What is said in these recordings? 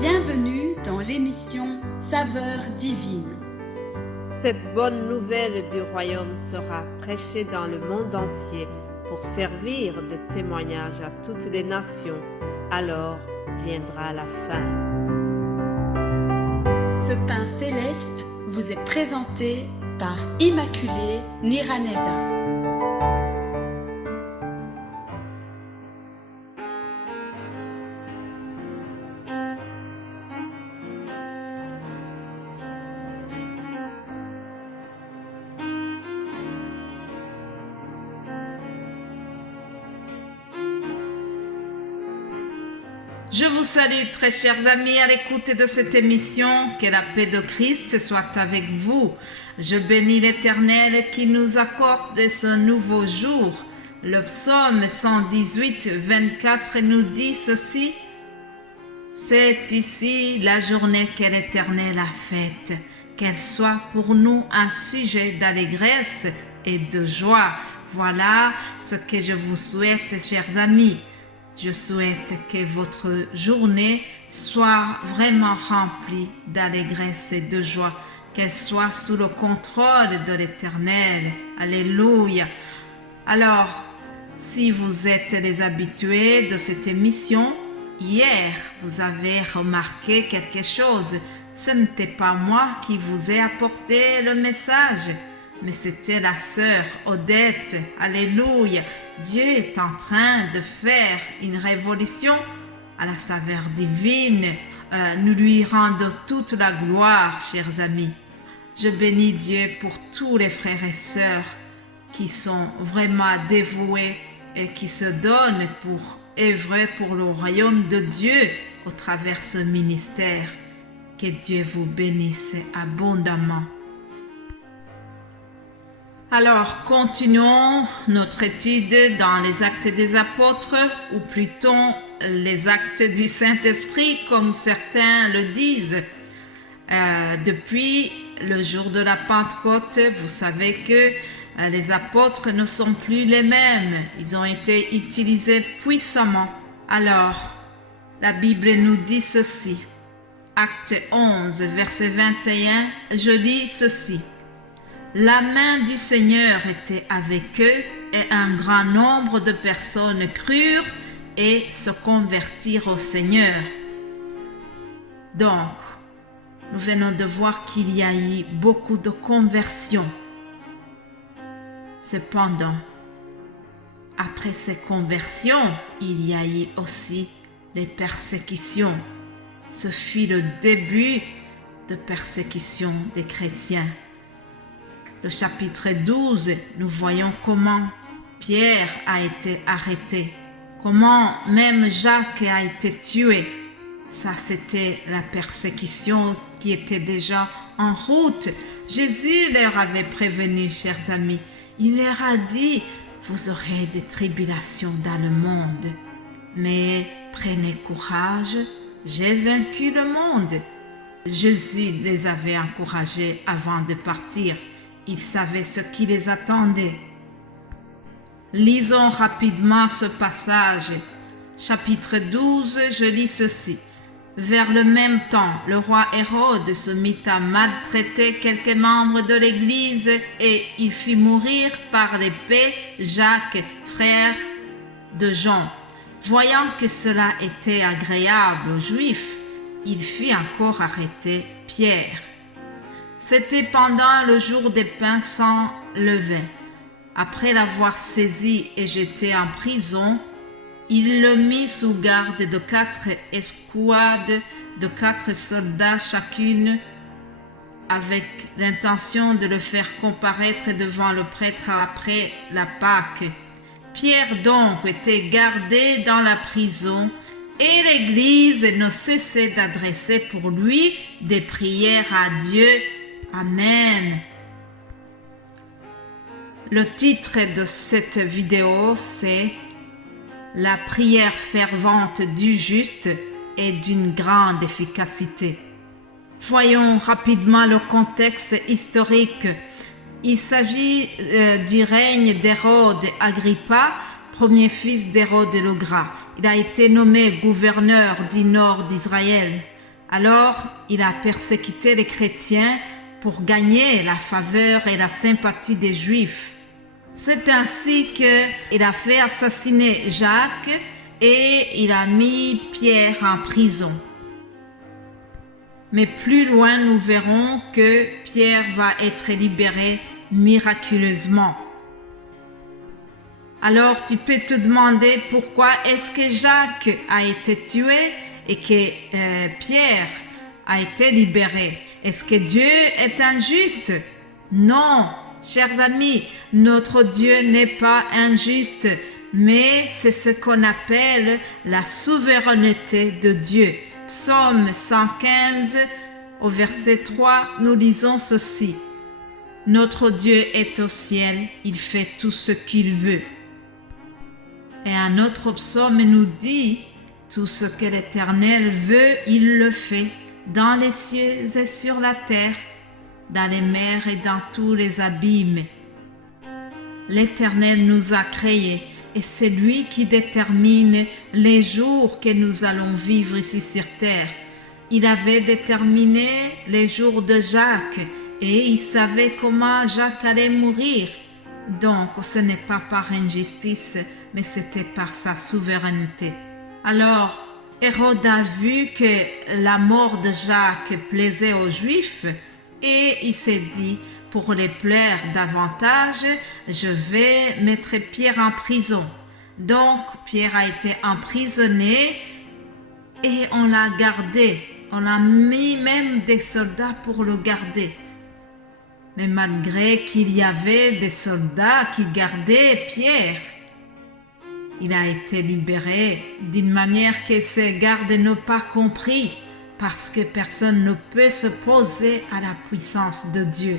Bienvenue dans l'émission Saveurs divines. Cette bonne nouvelle du royaume sera prêchée dans le monde entier pour servir de témoignage à toutes les nations. Alors viendra la fin. Ce pain céleste vous est présenté par Immaculée Niraneza. Je vous salue très chers amis à l'écoute de cette émission, que la paix de Christ soit avec vous. Je bénis l'Éternel qui nous accorde ce nouveau jour. Le psaume 118, 24 nous dit ceci: c'est ici la journée que l'Éternel a faite, qu'elle soit pour nous un sujet d'allégresse et de joie. Voilà ce que je vous souhaite, chers amis. Je souhaite que votre journée soit vraiment remplie d'allégresse et de joie, qu'elle soit sous le contrôle de l'Éternel. Alléluia. Alors, si vous êtes les habitués de cette émission, hier, vous avez remarqué quelque chose. Ce n'était pas moi qui vous ai apporté le message, mais c'était la sœur Odette. Alléluia. Dieu est en train de faire une révolution à la saveur divine. Nous lui rendons toute la gloire, chers amis. Je bénis Dieu pour tous les frères et sœurs qui sont vraiment dévoués et qui se donnent pour œuvrer pour le royaume de Dieu au travers ce ministère. Que Dieu vous bénisse abondamment. Alors, continuons notre étude dans les actes des apôtres, ou plutôt les actes du Saint-Esprit, comme certains le disent. Depuis le jour de la Pentecôte, vous savez que les apôtres ne sont plus les mêmes. Ils ont été utilisés puissamment. Alors, la Bible nous dit ceci. Acte 11, verset 21, je lis ceci. La main du Seigneur était avec eux et un grand nombre de personnes crurent et se convertirent au Seigneur. Donc, nous venons de voir qu'il y a eu beaucoup de conversions. Cependant, après ces conversions, il y a eu aussi les persécutions. Ce fut le début de persécution des chrétiens. Le chapitre 12, nous voyons comment Pierre a été arrêté, comment même Jacques a été tué. Ça, c'était la persécution qui était déjà en route. Jésus leur avait prévenu, chers amis. Il leur a dit, vous aurez des tribulations dans le monde, mais prenez courage, j'ai vaincu le monde. Jésus les avait encouragés avant de partir. Ils savaient ce qui les attendait. Lisons rapidement ce passage. Chapitre 12, je lis ceci. Vers le même temps, le roi Hérode se mit à maltraiter quelques membres de l'Église et il fit mourir par l'épée Jacques, frère de Jean. Voyant que cela était agréable aux Juifs, il fit encore arrêter Pierre. C'était pendant le jour des pains sans levain. Après l'avoir saisi et jeté en prison, il le mit sous garde de 4 escouades de 4 soldats chacune, avec l'intention de le faire comparaître devant le prêtre après la Pâque. Pierre donc était gardé dans la prison et l'Église ne cessait d'adresser pour lui des prières à Dieu. Amen. Le titre de cette vidéo, c'est « La prière fervente du juste est d'une grande efficacité ». Voyons rapidement le contexte historique. Il s'agit du règne d'Hérode Agrippa, premier fils d'Hérode le Gras. Il a été nommé gouverneur du nord d'Israël. Alors, il a persécuté les chrétiens pour gagner la faveur et la sympathie des Juifs. C'est ainsi qu'il a fait assassiner Jacques et il a mis Pierre en prison. Mais plus loin, nous verrons que Pierre va être libéré miraculeusement. Alors, tu peux te demander pourquoi est-ce que Jacques a été tué et que Pierre a été libéré. Est-ce que Dieu est injuste? Non, chers amis, notre Dieu n'est pas injuste, mais c'est ce qu'on appelle la souveraineté de Dieu. Psaume 115, au verset 3, nous lisons ceci. Notre Dieu est au ciel, il fait tout ce qu'il veut. Et un autre psaume nous dit, tout ce que l'Éternel veut, il le fait, dans les cieux et sur la terre, dans les mers et dans tous les abîmes. L'Éternel nous a créés et c'est lui qui détermine les jours que nous allons vivre ici sur terre. Il avait déterminé les jours de Jacques et il savait comment Jacques allait mourir. Donc ce n'est pas par injustice, mais c'était par sa souveraineté. Alors, Hérode a vu que la mort de Jacques plaisait aux Juifs et il s'est dit, pour les plaire davantage, je vais mettre Pierre en prison. Donc, Pierre a été emprisonné et on l'a gardé. On a mis même des soldats pour le garder. Mais malgré qu'il y avait des soldats qui gardaient Pierre, il a été libéré d'une manière que ses gardes n'ont pas compris, parce que personne ne peut s'opposer à la puissance de Dieu.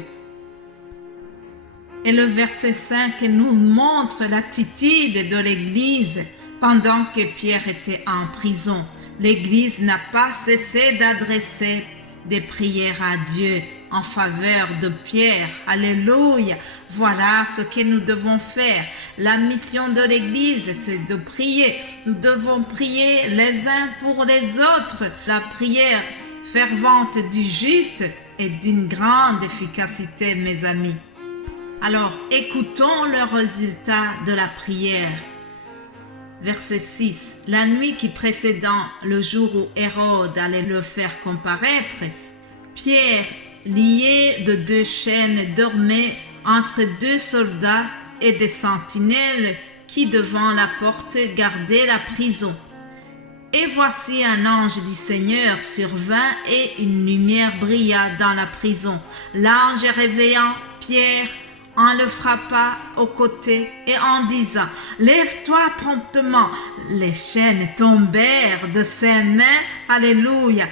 Et le verset 5 nous montre l'attitude de l'Église pendant que Pierre était en prison. L'Église n'a pas cessé d'adresser des prières à Dieu en faveur de Pierre. Alléluia! Voilà ce que nous devons faire. La mission de l'Église, c'est de prier. Nous devons prier les uns pour les autres. La prière fervente du juste est d'une grande efficacité, mes amis. Alors, écoutons le résultat de la prière. Verset 6. La nuit qui précédant le jour où Hérode allait le faire comparaître, Pierre, lié de 2 chaînes, dormait entre 2 soldats et des sentinelles qui devant la porte gardaient la prison. Et voici un ange du Seigneur survint et une lumière brilla dans la prison. L'ange réveillant Pierre en le frappa au côté et en disant « Lève-toi promptement !» Les chaînes tombèrent de ses mains. Alléluia!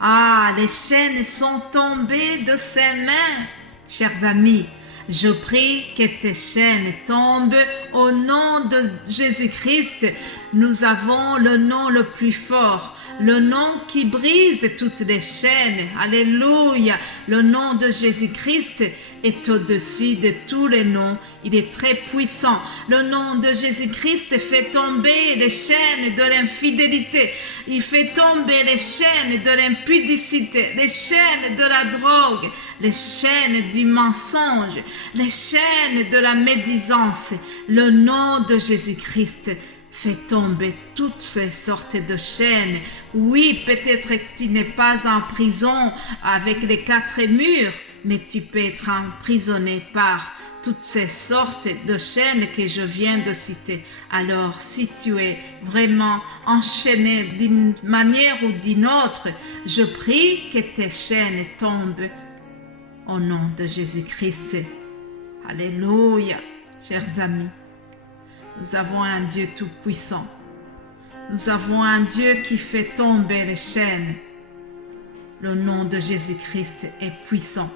Ah, les chaînes sont tombées de ses mains. Chers amis, je prie que tes chaînes tombent au nom de Jésus-Christ. Nous avons le nom le plus fort, le nom qui brise toutes les chaînes. Alléluia! Le nom de Jésus-Christ est au-dessus de tous les noms. Il est très puissant. Le nom de Jésus-Christ fait tomber les chaînes de l'infidélité. Il fait tomber les chaînes de l'impudicité, les chaînes de la drogue, les chaînes du mensonge, les chaînes de la médisance. Le nom de Jésus-Christ fait tomber toutes ces sortes de chaînes. Oui, peut-être que tu n'es pas en prison avec les 4 murs, mais tu peux être emprisonné par toutes ces sortes de chaînes que je viens de citer. Alors, si tu es vraiment enchaîné d'une manière ou d'une autre, je prie que tes chaînes tombent au nom de Jésus-Christ. Alléluia, chers amis. Nous avons un Dieu tout-puissant. Nous avons un Dieu qui fait tomber les chaînes. Le nom de Jésus-Christ est puissant.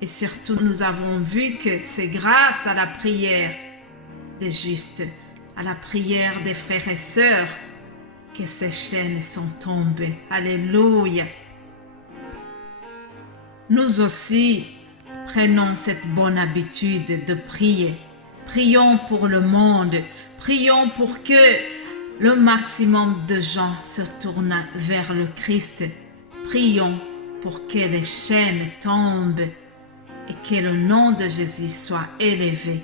Et surtout, nous avons vu que c'est grâce à la prière des justes, à la prière des frères et sœurs, que ces chaînes sont tombées. Alléluia! Nous aussi, prenons cette bonne habitude de prier. Prions pour le monde. Prions pour que le maximum de gens se tournent vers le Christ. prions pour que les chaînes tombent et que le nom de Jésus soit élevé.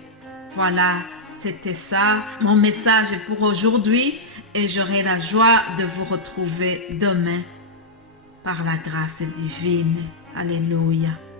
Voilà, c'était ça mon message pour aujourd'hui et j'aurai la joie de vous retrouver demain par la grâce divine. Alléluia.